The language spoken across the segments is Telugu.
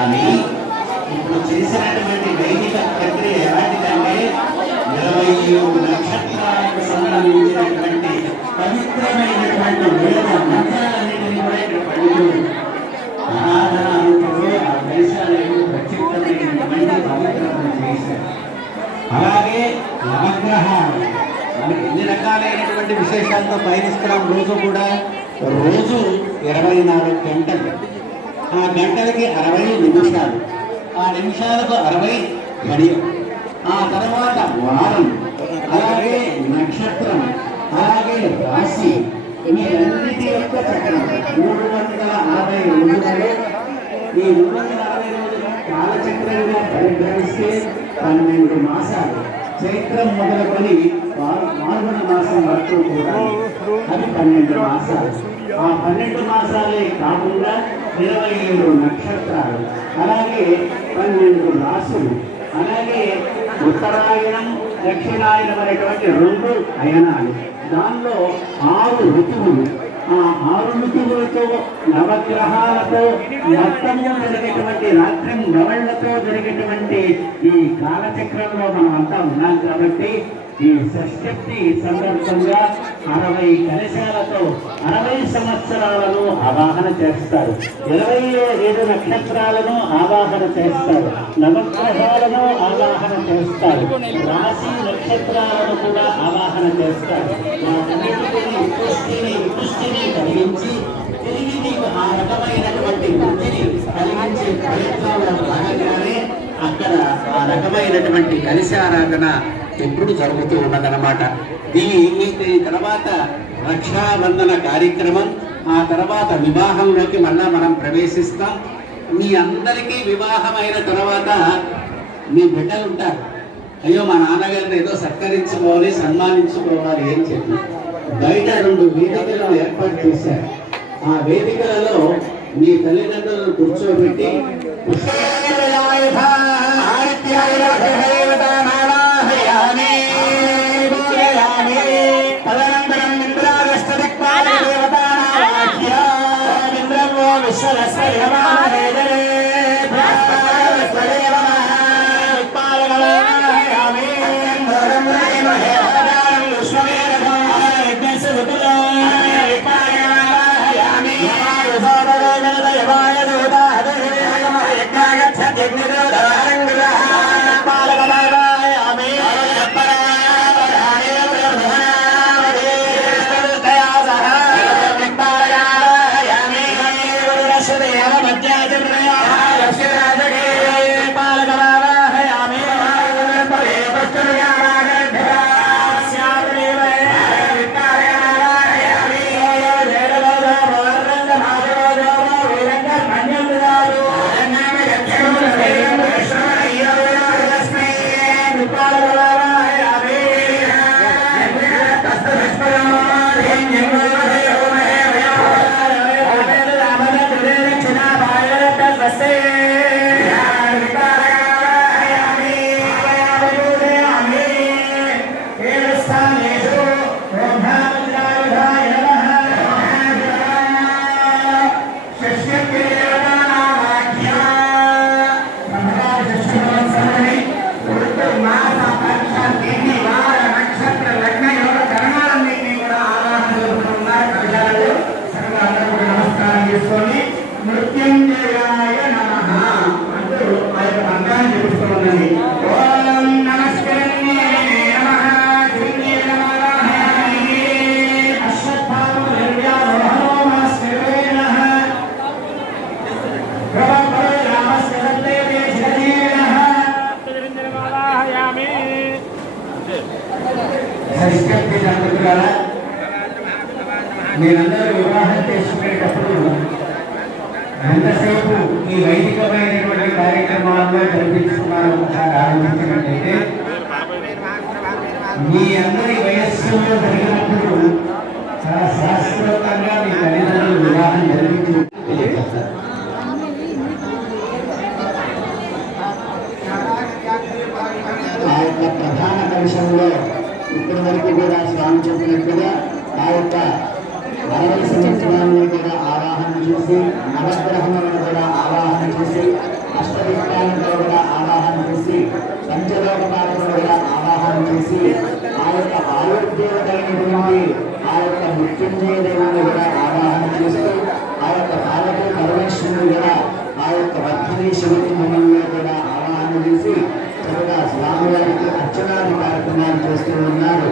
కానీ ఇప్పుడు చేసినటువంటి వైదిక ప్రక్రియ ఎలాంటిదంటే 27 నక్షత్రాలకు సంబంధించినటువంటి పవిత్రమైనటువంటి వేద మంత్రాలన్నింటినీ కూడా ఇక్కడ పండితులు ఆరాధనాలతో ఆ దేశాలకు ప్రత్యేకమైనటువంటి పవిత్రతను చేశారు. అలాగే నవగ్రహాలు మనకి ఎన్ని రకాలైనటువంటి విశేషాలతో పయనిస్తున్నాం. రోజు కూడా రోజు 24 గంటలు, ఆ గంటలకి 60 నిమిషాలు, ఆ నిమిషాలకు 60 గడియం, ఆ తర్వాత వారం, అలాగే నక్షత్రం, అలాగే రాశి, వీరన్నిటి యొక్క చక్రం 360 రోజులలో ఈ 360 రోజుల కాలచక్రంగా పరిభ్రమిస్తే 12 మాసాలు, చైత్రం మొదలుకొని మార్గణ మాసం వరకు కూడా అది 12 మాసాలు. ఆ 12 మాసాలే కాకుండా 27 నక్షత్రాలు, అలాగే 12 రాసులు, అలాగే ఉత్తరాయణం దక్షిణాయనం అనేటువంటి 2 అయనాలు, దానిలో 6 ఋతువులు. ఆ 6 ఋతువులతో నవగ్రహాలతో మొత్తంగా జరిగేటువంటి రాత్రి నవళ్లతో జరిగేటువంటి ఈ కాలచక్రంలో మనం అంతా ఉన్నాం. కాబట్టి ఈ షష్ఠి సందర్భంగా 60 కలశాలతో 60 సంవత్సరాలను ఆవాహన చేస్తారు. 27 నక్షత్రాలను ఆవాహన చేస్తారు. నవగ్రహాలను ఆవాహన చేస్తారు. రాశి నక్షత్రాలను కూడా ఆవాహన చేస్తారు. దృష్టిని కలిగించి తిరిగి మీకు ఆ రకమైనటువంటి వృద్ధిని కలిగించే ప్రయత్నంలో భాగంగానే అక్కడ ఆ రకమైనటువంటి కలశారాధన ఎప్పుడు జరుగుతూ ఉన్నదన్నమాట. ఈ తర్వాత రక్షాబంధన కార్యక్రమం, ఆ తర్వాత వివాహంలోకి మళ్ళా మనం ప్రవేశిస్తాం. మీ అందరికీ వివాహమైన తర్వాత మీ బిడ్డలు ఉంటారు. అయ్యో మా నాన్నగారిని ఏదో సత్కరించుకోవాలి, సన్మానించుకోవాలి అని చెప్పి బయట 2 వేదికలను ఏర్పాటు చేశారు. ఆ వేదికలలో మీ తల్లిదండ్రులను కూర్చోబెట్టి మీరందరూ వివాహం చేసుకునేటప్పుడు ఎంతసేపు ఈ వైదికమైనటువంటి కార్యక్రమాల్లో జరిపించుకున్నారు ఒకసారి ఆలోచించినట్లయితే మీ అందరి వయస్సులో జరిగినప్పుడు చాలా శాస్త్రోక్తంగా మీ తల్లిదండ్రులు వివాహం జరిపించి ఆ యొక్క ప్రధాన కలశంలో ఇప్పటి వరకు కూడా స్వామి చెప్పినట్టుగా ఆ యొక్క 60 సంవత్సరాలను కూడా ఆవాహన చేసి నవగ్రహములను కూడా ఆవాహన చేసి అష్టదిక్పాలకులను కూడా ఆవాహన చేసి పంచలోకపాలకులను కూడా ఆవాహన చేసి ఆ యొక్క ఆయుర్దేవతైనటువంటి ఆ యొక్క మృత్యుంజయ దేవుని కూడా ఆవాహన చేస్తూ ఆ యొక్క పాలకు పరమేశ్వరుడు కూడా ఆ యొక్క వర్ధనీశ్వరుని మమ్మల్ని కూడా ఆవాహన చేసి చక్కగా స్వామివారికి అర్చనాది కార్యక్రమాలు చేస్తూ ఉన్నారు.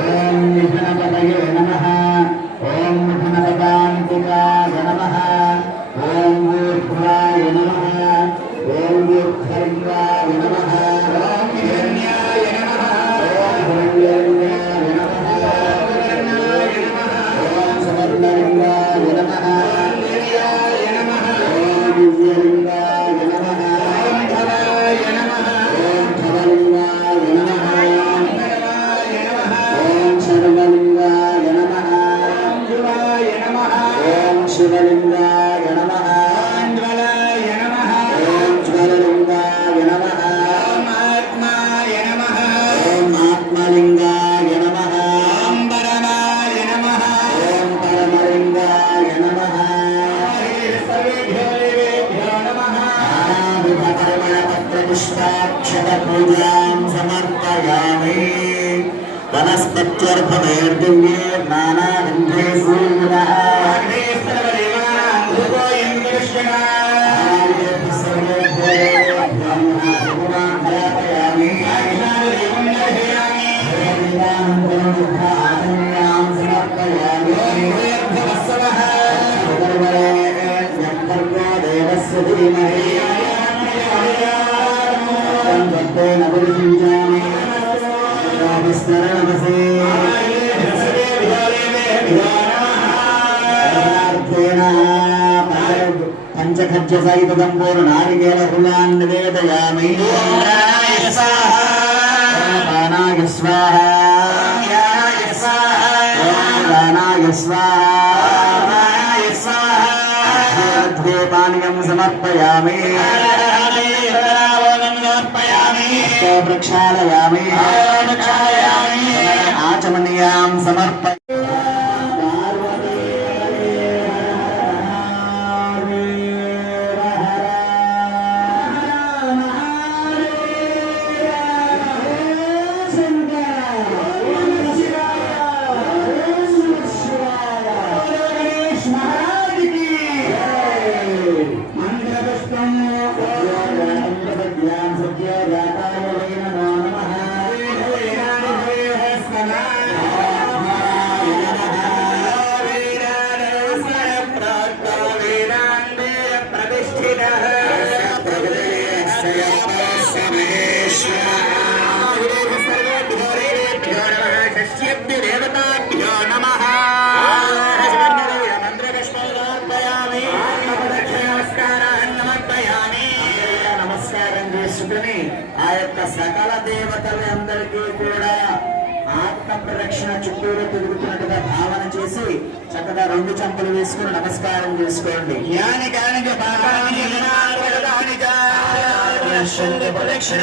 ఓం నిధనపతయే నమః, ఓం నిధనపదాంతికాయ నమః, ఓం ఊర్ధ్వాయ నమః, ఓం ఊర్ధ్వలింగాయ నమః, ఓం హిరణ్యాయ నమః, ఓం హిరణ్యలింగాయ నమః, ఓం సువర్ణలింగాయ నమః, ఓం దివ్యలింగాయ నమః, ఓం ధవాయ నమః, ఓం ధవలింగాయ నమః, ఓం శర్వలింగాయ నమః, ఓం శివలింగాయ నమః, ఓం జ్వలాయ నమః, ఓం జ్వలలింగాయ నమః, ఓం ఆత్మాయ నమః, ఓం ఆత్మలింగాయ నమః, ఓం పరమాయ నమః, ఓం పరమలింగాయ నమః, సర్వేభ్యో నమః. పరిమళపత్రపుష్పాక్షత పూజాం సమర్పయామి. వనస్పత్యర్భవేర్దివ్యే నానాగంధే పూర్ణః పంచఖర్జ సహితం పూర్ణారికేల హృదాన్ నివేదయామి. ప్రాణాయ స్వాహ, ప్రాణాయ స్వాహ, పానీయం సమర్పయామి. ప్రక్షాళయామి, ఆచమనీయాం సమర్పయామి. ఆ యొక్క సకల దేవతలందరికీ కూడా ఆత్మ ప్రదక్షిణ చుట్టూరు తిరుగుతున్నట్టుగా భావన చేసి చక్కగా రెండు చంపలు వేసుకుని నమస్కారం చేసుకోండి. ప్రదక్షిణ